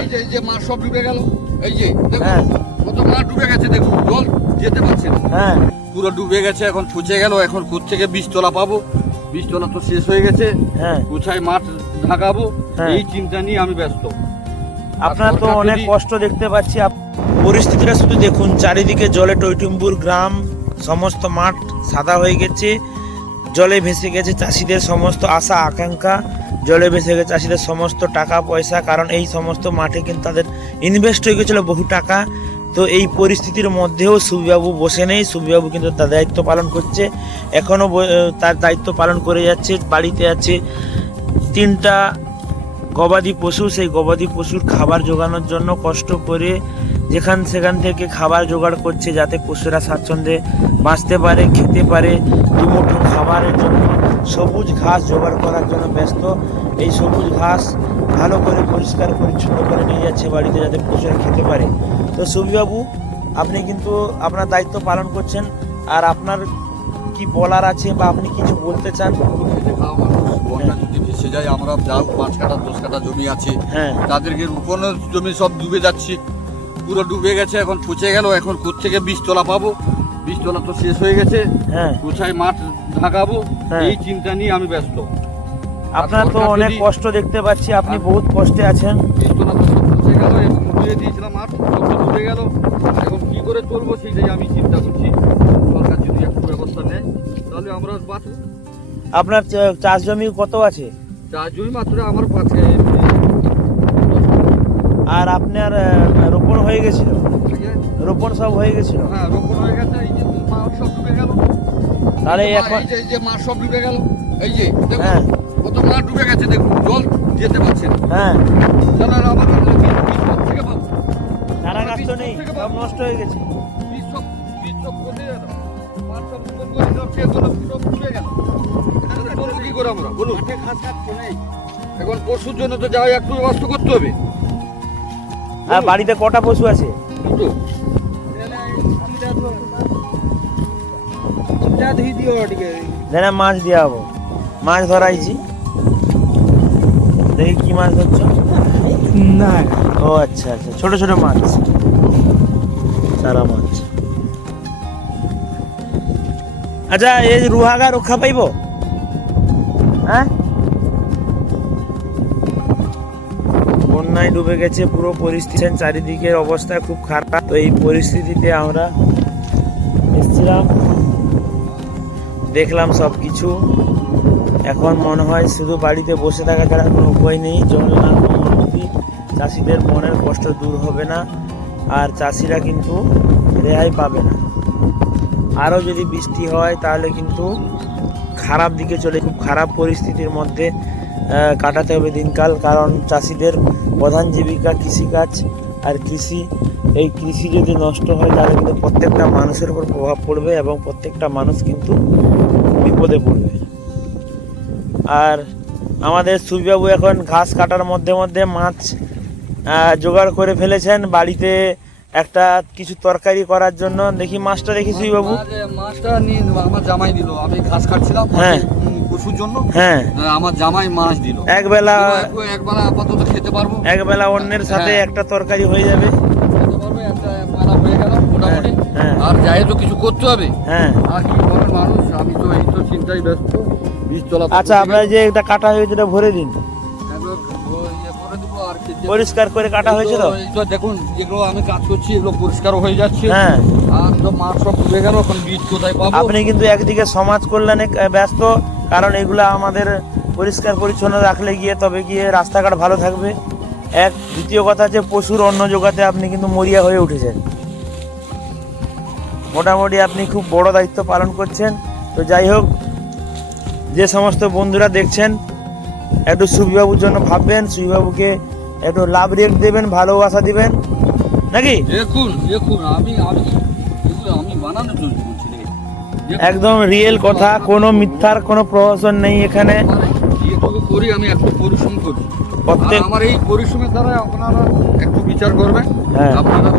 এই যে মাছ সব ডুবে গেল, এই যে দেখুন কত মাছ ডুবে গেছে, দেখুন জল যেতে পারছে না, পুরো ডুবে গেছে। এখন পচে গেল, এখন কোত্থেকে বীজতলা পাবো? বীজতলা তো শেষ হয়ে গেছে, কোথায় মাঠ ঢাকাবো এই চিন্তা নিয়ে আমি ব্যস্ত। আপনার তো অনেক কষ্ট দেখতে পাচ্ছি। পরিস্থিতিটা শুধু দেখুন, চারিদিকে জলে টইটুম্বুর গ্রাম, সমস্ত মাঠ সাদা হয়ে গেছে, জলে ভেসে গেছে চাষিদের সমস্ত আশা আকাঙ্ক্ষা, জলে ভেসে গেছে চাষিদের সমস্ত টাকা পয়সা, কারণ এই সমস্ত মাঠে কিন্তু তাদের ইনভেস্ট হয়ে গেছিলো বহু টাকা। তো এই পরিস্থিতির মধ্যেও সুবিবাবু বসে নেই, সুবিবাবু কিন্তু তার দায়িত্ব পালন করছে, এখনও তার দায়িত্ব পালন করে যাচ্ছে। বাড়িতে আছে 3টা গবাদি পশু, সেই গবাদি পশুর খাবার জোগানোর জন্য কষ্ট করে সেখান থেকে খাবার জোগাড় করছে, যাতে পশুরা স্বাচ্ছন্দ্যে বাঁচতে পারে, খেতে পারে। দুমুঠো খাবারের জন্য সবুজ ঘাস জোগাড় করার জন্য ব্যস্ত। এই সবুজ ঘাস ভালো করে পরিষ্কার পরিচ্ছন্ন করে নিয়ে যাচ্ছে বাড়িতে, যাতে পশুরা খেতে পারে। তো সুবিবাবু, আপনি কিন্তু আপনার দায়িত্ব পালন করছেন, আর আপনার কি বলার আছে বা আপনি কিছু বলতে চান? বন্যা যদি ভেসে যায়, আমরা যাও 5 কাঠা 10 কাঠা জমি আছে, তাদেরকে রোপণের জমি সব ডুবে যাচ্ছে, পুরো ডুবে গেছে। এখন পচে গেল, এখন কোত্থেকে বীজতলা পাবো? বীজতলা তো শেষ হয়ে গেছে, কোথায় মাঠ ঢাকাবো এই চিন্তা নিয়ে আমি ব্যস্ত। আপনার তো অনেক কষ্ট দেখতে পাচ্ছি, আপনি বহুত কষ্টে আছেন। বীজতলা তো সব পচে গেল, ডুবিয়ে দিয়েছিলাম মাঠ, সব তো ডুবে গেল। এখন কি করে চলবো সেটাই আমি চিন্তা করছি। সরকার যদি একটু ব্যবস্থা নেয় তাহলে আমরা বাঁচবো। আপনার চাষ জমি কত আছে? চাষ জমি মাত্র আমার 5 আর আপনার রোপণ হয়ে গেছিল? রোপণ সব হয়ে গেছিল? হ্যাঁ, রোপণ হয়ে গেছে। এই যে মাছ সব ডুবে গেল, তাহলে এখন এই যে মাছ সব ডুবে গেল, এই যে দেখুন কত মাছ ডুবে গেছে, দেখুন জল যেতে পারছে না। তাহলে আমার বীজ থেকে পাবো? চারা গাছ তো নেই, সব নষ্ট হয়ে গেছে। বীজ সব পচে গেল, মাছ সব রোপণ করেছিলাম সেগুলো সব ডুবে গেল। করবো কি করে আমরা বলুন? ঘাস কাটতে নেই, এখন পশুর জন্য তো যাই একটু ব্যবস্থা করতে হবে। আর বাড়িতে কটা পশু আছে? দুটো। মাছ দিয়া হবো, মাছ ধরাইছি। দেখি কি মাছ ধরছ? না, ও আচ্ছা আচ্ছা, ছোট ছোট মাছ, চারা মাছ। আচ্ছা, এই রুহাগা রক্ষা পাইব? হ্যাঁ, বন্যায় ডুবে গেছে পুরো পরিস্থিতি, চারিদিকের অবস্থা খুব খারাপ। তো এই পরিস্থিতিতে আমরা এসেছিলাম, দেখলাম সব কিছু। এখন মনে হয় শুধু বাড়িতে বসে থাকা ছাড়া কোনো উপায় নেই। জল না কমার অবধি চাষিদের মনের কষ্ট দূর হবে না, আর চাষিরা কিন্তু রেহাই পাবে না। আরও যদি বৃষ্টি হয় তাহলে কিন্তু খারাপ দিকে চলে, খুব খারাপ পরিস্থিতির মধ্যে কাটাতে হবে দিনকাল। কারণ চাষিদের প্রধান জীবিকা কৃষিকাজ, আর এই কৃষি যদি নষ্ট হয় তাহলে কিন্তু প্রত্যেকটা মানুষের উপর প্রভাব পড়বে, এবং প্রত্যেকটা মানুষ কিন্তু বিপদে পড়বে। আর আমাদের সুবিবাবু এখন ঘাস কাটার মধ্যে মধ্যে মাছ জোগাড় করে ফেলেছেন বাড়িতে একটা কিছু তরকারি করার জন্য। দেখি মাছটা, দেখি সুবিবাবু। মাছটা নিয়ে আমার জামাই দিল, আমি ঘাস কাটছিলাম পশুর জন্য, আমার জামাই মাছ দিল। একবেলা আপাতত খেতে পারবো, একবেলা অন্যের সাথে একটা তরকারি হয়ে যাবে, একটা মেলা হয়ে গেল মোটামুটি। আর যাই তো কিছু করতে হবে, আর কি করবে মানুষ, আমি তো এই তো চিন্তায় ব্যস্ত। বীজতলা আচ্ছা, আপনার যে এটা কাটা হয়েছে এটা ভরে দিন, পরিষ্কার করে কাটা হয়েছে। তো দেখুন, যেগুলো আমি কাজ করছি এগুলো পরিষ্কার হয়ে যাচ্ছে, আর তো মাছ সব ডুবে গেল, এখন বীজ কোথায় পাবো? আপনি কিন্তু একদিকে সমাজ কল্যাণে ব্যস্ত, কারণ এগুলো আমাদের পরিষ্কার পরিচ্ছন্ন রাখলে তবে গিয়ে রাস্তাঘাট ভালো থাকবে। দ্বিতীয় কথা যে পশুর অন্ন জোগাতে আপনি কিন্তু মরিয়া হয়ে উঠেছেন। মোটামুটি আপনি খুব বড় দায়িত্ব পালন করছেন। তো যাই হোক, যে সমস্ত বন্ধুরা দেখছেন, একটু সুবিবাবুর জন্য ভাববেন, সুবিবাবুকে একটু লাভ রেট দেবেন, ভালোবাসা দিবেন, নাকি? দেখুন আমি বানানো একদম রিয়েল কথা, কোনো মিথ্যার কোনো প্রহসন নেই এখানে। করি আমি একটু পরিশ্রম করি, আমার এই পরিশ্রমের দ্বারা আপনারা একটু বিচার করবেন। আপনারা